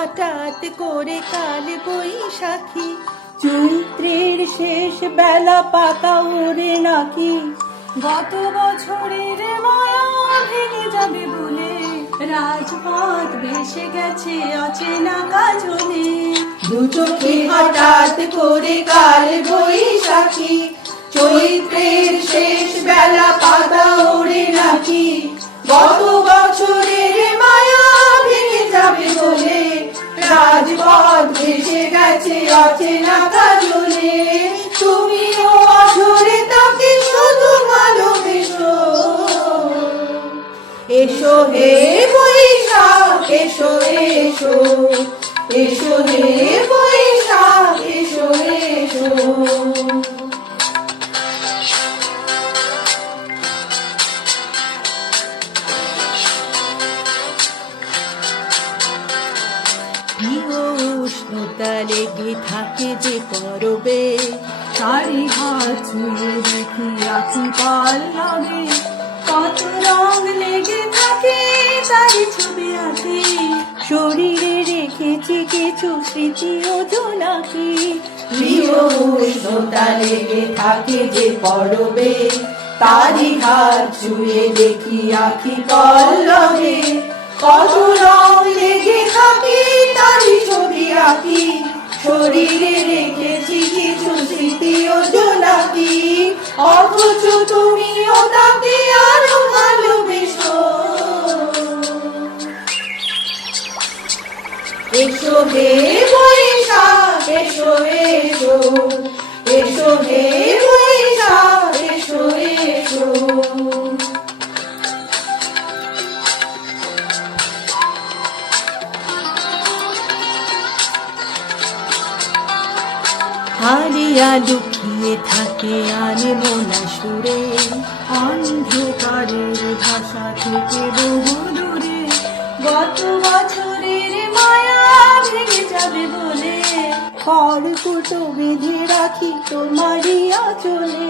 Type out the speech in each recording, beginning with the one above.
হঠাৎ করে কাল বৈশাখী, চৈত্রের শেষ বেলা পাতা ওরে নাকি, গত বছরের মায়া ভেঙে যাবে বলে রাজপথ ভেসে গেছে অচেনা কাজলে। দু চোখে হঠাৎ করে কাল বৈশাখী, চৈত্রের শেষ বেলা পাতা ওরে নাকি, গত বছরের মায়া ভেঙে যাবে বলে রাজপথ ভেসে গেছে অচেনা কাজলে। তুমিও অঝরে তাকে শুধু ভালোবেসো, এসো হে বৈশাখ এসো এসো, এসো হে বৈশাখ এসো এসো। উষ্ণতা লেগে থাকে যে পরবে, তারি হাত ছুঁয়ে দেখি আছি পল্লবে, কত রং লেগে থাকে তারি ছবি আঁকি, শরীরে রেখেছি কিছু স্মৃতি ও জোনাকি। প্রিয় উষ্ণতা লেগে থাকে যে পরবে, তারি হাত ছুঁয়ে দেখি আখি পল্লবে, কত রং লেগে থাকে তারি ছবি আঁকি, শরীরে রেখেছি কিছু স্মৃতি ও জোনাকি। অথচ তুমিও তাকে আরো ভালোবেসো, এসো হে বৈশাখ এসো এসো, এসো হে বৈশাখ এসো এসো। হারিয়া লুকিয়ে থাকে আনে মোনা সুরে, অন্ধকারের ভাষা থেকে বহু দূরে, গত বছরের মায়া ভেঙে যাবে বলে খড়কুটো বেঁধে রাখি তোমারই আঁচলে।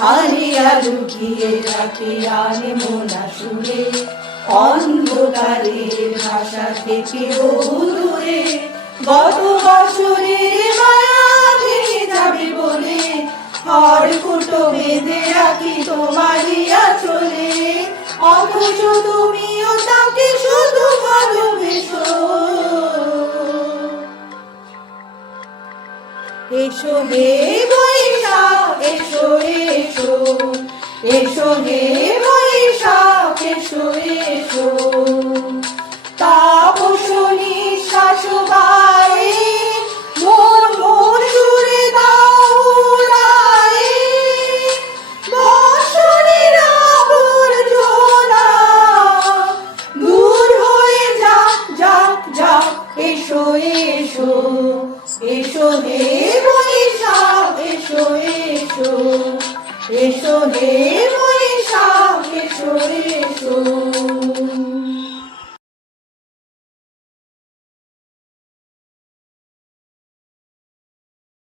হারিয়া লুকিয়ে রাখি আনে মোনা সুরে, অন্ধকারের ভাষা থেকে বহু দূরে, গত বছরের মায়া ভেঙে যাবে বলে খড়কুটো বেঁধে রাখি তোমারই আঁচলে। অথচ তুমিও তাকে শুধু ভালোবেসো, এসো হে বৈশাখ এসো এসো, এসো হে বৈশাখ এসো এসো। তাপস নিঃশ্বাস গায়ে মোর মোর সুরে দাও উড়ায়ে, বর্ষণের আবর্জনা দূর হয়ে যাক যাক যাক। এসো এসো, এসো হে বৈশাখ এসো এসো, এসো হে